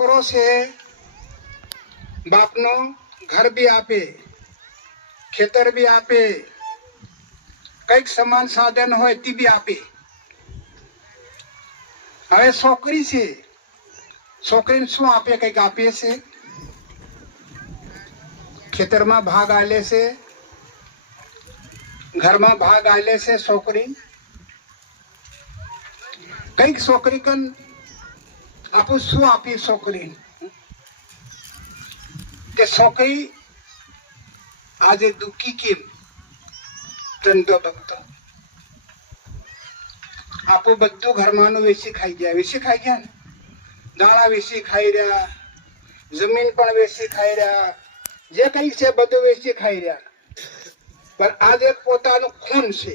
છોકરો છે બાપનો ઘર બી આપે, ખેતર બી આપે, કઈક સમાન સાધન હોય તે બી આપે. હવે છોકરી છે, છોકરીને શું આપે? કઈક આપે છે? ખેતરમાં ભાગ આલે છે, ઘરમાં ભાગ આલે છે છોકરી. કઈક છોકરી કન આપું શું આપી છોકરી? કે છોકરી આજે દુઃખી કેમ? ધંધો ભક્તો આપું બધું ઘરમાંનું વેચી ખાઈ ગયા, વેચી ખાઈ ગયા ને, દાણા વેચી ખાઈ રહ્યા, જમીન પણ વેચી ખાઈ રહ્યા, જે કઈ છે બધું વેચી ખાઈ રહ્યા. પણ આજે પોતાનું ખૂન છે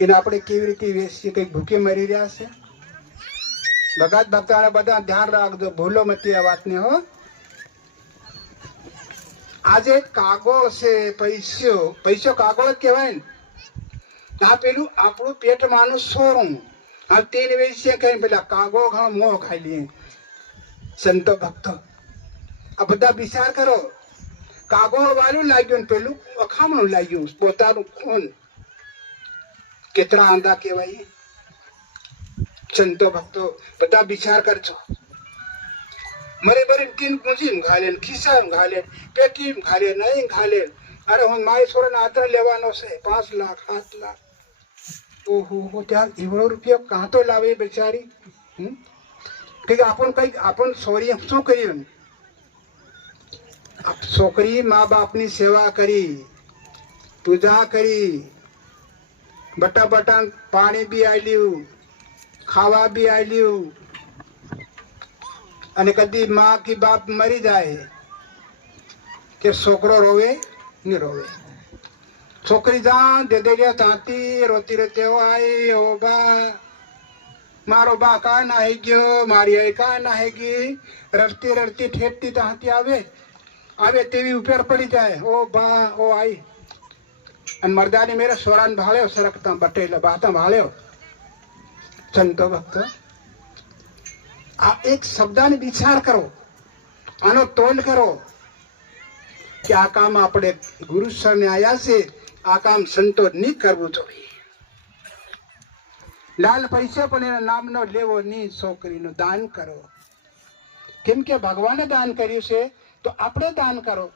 એને આપણે કેવી રીતે વેચીએ? કઈ ભૂખે મરી રહ્યા છે? ભગત ભક્તાને બધા ધ્યાન રાખજો, ભૂલો મતી આ વાતને હો. આજે કાગળ છે, પૈસો, પૈસો કાગળ જ કહેવાય ને. આ પેલું આપણું પેટ માનું સોરું, આ તેલ વેચીએ કઈ પેલા કાગળ ઘણો મોહ ખાઈ લઈએ. સંતો ભક્તો આ બધા વિચાર કરો, કાગળ વાળું લાગ્યું ને પેલું અખામણું લાગ્યું, પોતાનું ખૂન. કેટલા આંધા કહેવાય. સંતો ભક્તો બધા વિચાર કરજો. મરી મરી તીન પૂંજીમ ઘાલે, ખિસ્સામાં ઘાલે, પેટીમ ઘાલે, નહીં ઘાલે. અરે હું મારી છોરાને આત્ર લેવાનો છે 5 લાખ 7 લાખ. ઓહો, ત્યાં એવડો રૂપિયો કાં તો લાવે બિચારી? કઈક આપણ છોરી શું કર્યું? છોકરી મા બાપની સેવા કરી, પૂજા કરી, બટા બટા પાણી બી આલ્યું, ખાવા બી આલ્યું. અને કદી માં કે બાપ મરી જાય કે છોકરો રોવે નહીં રોવે. છોકરી જાન દે ત્યાંથી રોતી રોતી આઈ, ઓ બા મારો બા કા નાહી ગયો, મારી આઈ કા નાહી ગઈ. રડતી રડતી ઠેઠતી ત્યાંથી આવે તેવી ઉપર પડી જાય, ઓ બા ઓ આઈ. અને મરદાની મેરે સોરાન ભાળ્યો, સરકતા બટેલા બાતા ભાળ્યો. સંતો ભક્તો આ એક શબ્દને વિચાર કરો, આનો તોલ કરો કે આ કામ આપણે ગુરુ સરને આવ્યા છે, આ કામ સંતો નહીં કરવું જોઈએ. લાલ પૈસા પણ એના નામનો લેવો નહીં. છોકરીનું દાન કરો, કેમ કે ભગવાને દાન કર્યું છે તો આપણે દાન કરો.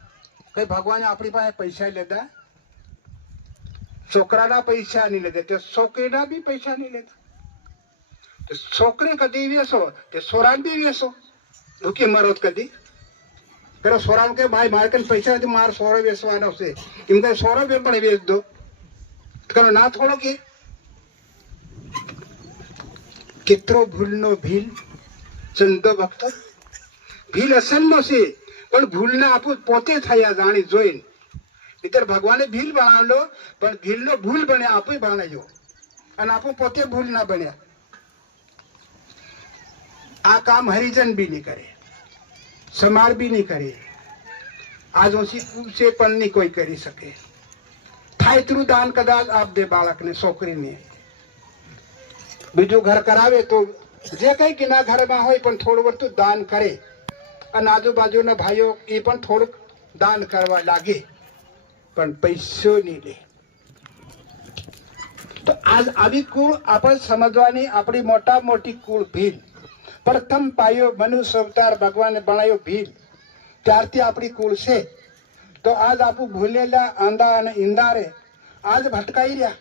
કઈ ભગવાને આપણી પાસે પૈસા લીધા? છોકરાના પૈસા નહીં લીધા, તો છોકરીના બી પૈસા નહીં લીધા. છોકરી કદી વેસો તે સોરાન બી વેસો, ભૂખી મરો કદી. પેલો સોરાન કે ભાઈ મારે કઈ પૈસા નથી, મારે સોરો વેચવાનો છે, એમ કઈ સોરો બે પણ વેચ દો. કરો ના થોડો કે કેટલો ભૂલનો ભીલ. સંતો ભક્ત ભીલ અસલનો છે, પણ ભૂલને આપું પોતે થયા જાણી જોઈને. ઇતર ભગવાને ભીલ બનાવેલો, પણ ભીલનો ભૂલ બન્યા આપું બનાવ્યો, અને આપું પોતે ભૂલ ના બન્યા. આ કામ હરિજન બી નહીં કરે, સમાર બી નહીં કરે, આજ ઓછી પૂછે પણ નહીં કોઈ કરી શકે. થાય એટલું દાન કદાચ આપ દે બાળકને, છોકરીને. બીજું ઘર કરાવે તો જે કઈ કિના ઘરમાં હોય પણ થોડું બધું દાન કરે, અને આજુબાજુના ભાઈઓ એ પણ થોડુંક દાન કરવા લાગે, પણ પૈસો નહીં લે. તો આજ આવી કુળ આપણે સમજવાની. આપણી મોટા મોટી કુળ ભીલ. પ્રથમ પાયો મનુષ્ય અવતાર ભગવાને બનાવ્યો ભીલ, ત્યારથી આપણી કુળ છે. તો આજ આપણું ભૂલેલા આંધા અને ઈંધારે આજ ભટકાઈ રહ્યા.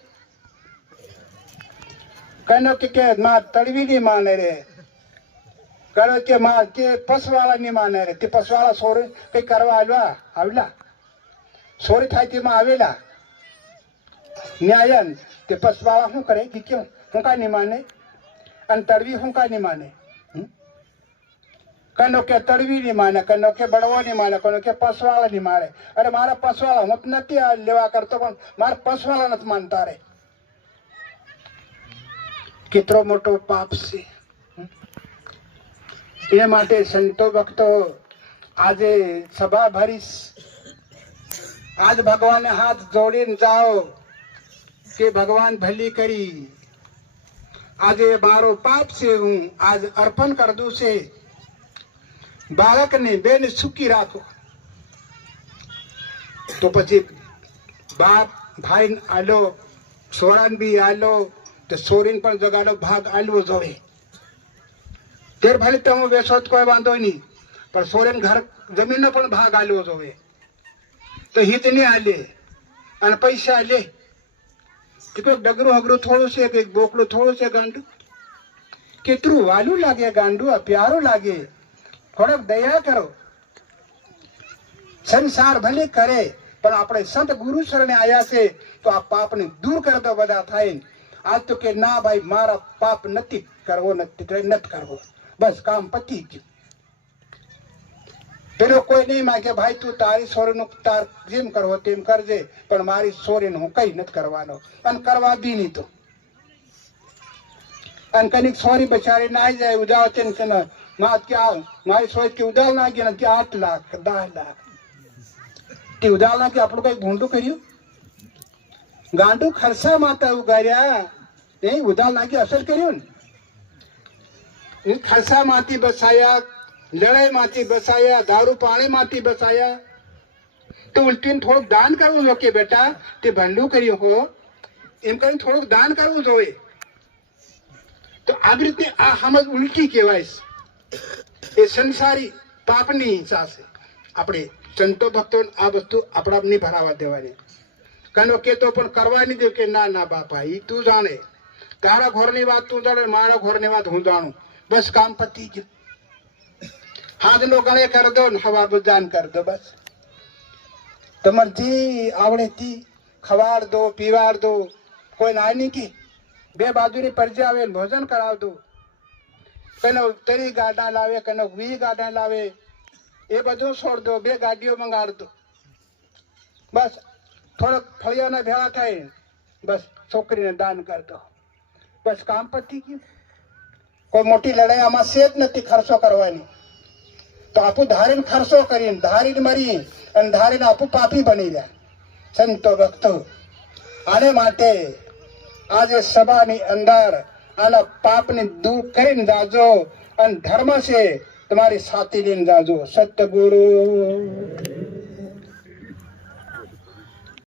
કનો કે માં તળવી નહીં માને રે, કરો કે માં કે પસવાળા નહીં માને રે. તે પસવાળા સોરી કઈ કરવા આવેલા સોરી થાય તેમાં આવેલા ન્યાયન. તે પસવાળા શું કરે કે કેમ હું કાંઈ નહીં માને, અને તળવી હું કાંઈ નહીં માને. કનો કે તળવી નહીં માને, કનો કે બળવો નહીં માને, કનો કે પસવાળા નહીં મારે. અરે મારા પસવાળા હું નથી લેવા કરતો, પણ મારા પસવાળા નથી માનતા રે. કેટલો મોટો પાપ છે. એ માટે સંતો ભક્તો આજે સભા ભરીશ, આજ ભગવાને હાથ જોડીને જાઓ કે ભગવાન ભલી કરી. આજે મારો પાપ છે, હું આજ અર્પણ કરી દઉં છે. બાળકને બેને સુખી રાખો. તો પછી બાપ ભાઈ આલો, સોરાન બી આલો, તો સોરીને પણ જગાડો ભાગ આલવો જોઈએ. તેર ભલે તમે વેચો તો કોઈ વાંધો નહીં, પણ સોરેન ઘર જમીનનો પણ ભાગ આલવો જોઈએ. તો હિત ને આલે અને પૈસા લે કે કોઈ ડગરું હગરું થોડું છે, કે બોકડું થોડું છે. ગાંડું કેટલું વાલું લાગે, ગાંડું પ્યારું લાગે. થોડોક દયા કરો. સંસાર ભલે કરે પણ આપણે સંત ગુરુ શરણે આવ્યા છે તો આ પાપને દૂર કરતો બધા થાય. આજ તો કે ના ભાઈ મારા પાપ નથી કરવો, નથી કરવો, બસ કામ પતી ગયું. પેલો કોઈ નહીં માગે ભાઈ તું તારી સોરીનું તાર જેમ કરવો તેમ કરજે, પણ મારી સોરીને હું કઈ નથી કરવાનો અને કરવા બી નહીં. તો અને કનિક સોરી બચારી ના જાય ઉદાવ તેને ક્યાં મારી સોરી કે ઉદાવ ના ગયા ને 8 લાખ 10 લાખ તે ઉદાવ ના કે આપણું કઈ ભૂંડું કર્યું. ગાંડું ખર્ચા માતા ઉગાર્યા એ ઉદાવ નાખી અસર કર્યું ને. ખર્ચા માંથી બસાયા, લડાઈ માંથી બસાયા, દારૂ પાણી માંથી બસાયા. તો ઉલટીને થોડુંક દાન કરવું જોઈએ કે બેટા તે ભંડું કર્યું હો એમ કરીને થોડુંક દાન કરવું જોઈએ. તો આવી રીતે આ સમજ ઉલટી કહેવાય. એ સંસારી પાપની હિંસા છે. આપણે સંતો ભક્તો આ વસ્તુ આપણા નહીં ભરાવા દેવાની. કનો કેતો પણ કરવા નહીં દે કે ના ના બાપા એ તું જાણે, તારા ઘરની વાત તું જાણે, મારા ઘરની વાત હું જાણું, બસ કામ પતી ગયું. હાજનો ગણે કરી દો ને હવા બજાન કરી દો. બસ તમારે જે આવડે તે ખવાડ દો, પીવાડ દો. કોઈ ના નહીં કે 2 બાજુની પરજી આવે ભોજન કરાવ દો. કનો 3 ગાડા લાવે, કનો 20 ગાડા લાવે, એ બધું છોડ દો. 2 ગાડીઓ મંગાડ દો. બસ થોડોક ફળિયાના ભેળા થાય, બસ છોકરીને દાન કરી દો. બસ કામ પતી ગયું. કોઈ મોટી લડાઈ આમાં છે જ નથી ખર્ચો કરવાની. તો આપું ધારીને ખર્ચો કરીને ધારીને મરી અને ધારીને આપું પાપી બની રહ્યા. સંતો ભક્તો આને માટે આજે સભાની અંદર આના પાપને દૂર કરીને જાજો અને ધર્મ છે તમારી સાથી લઈને જાજો. સતગુરુ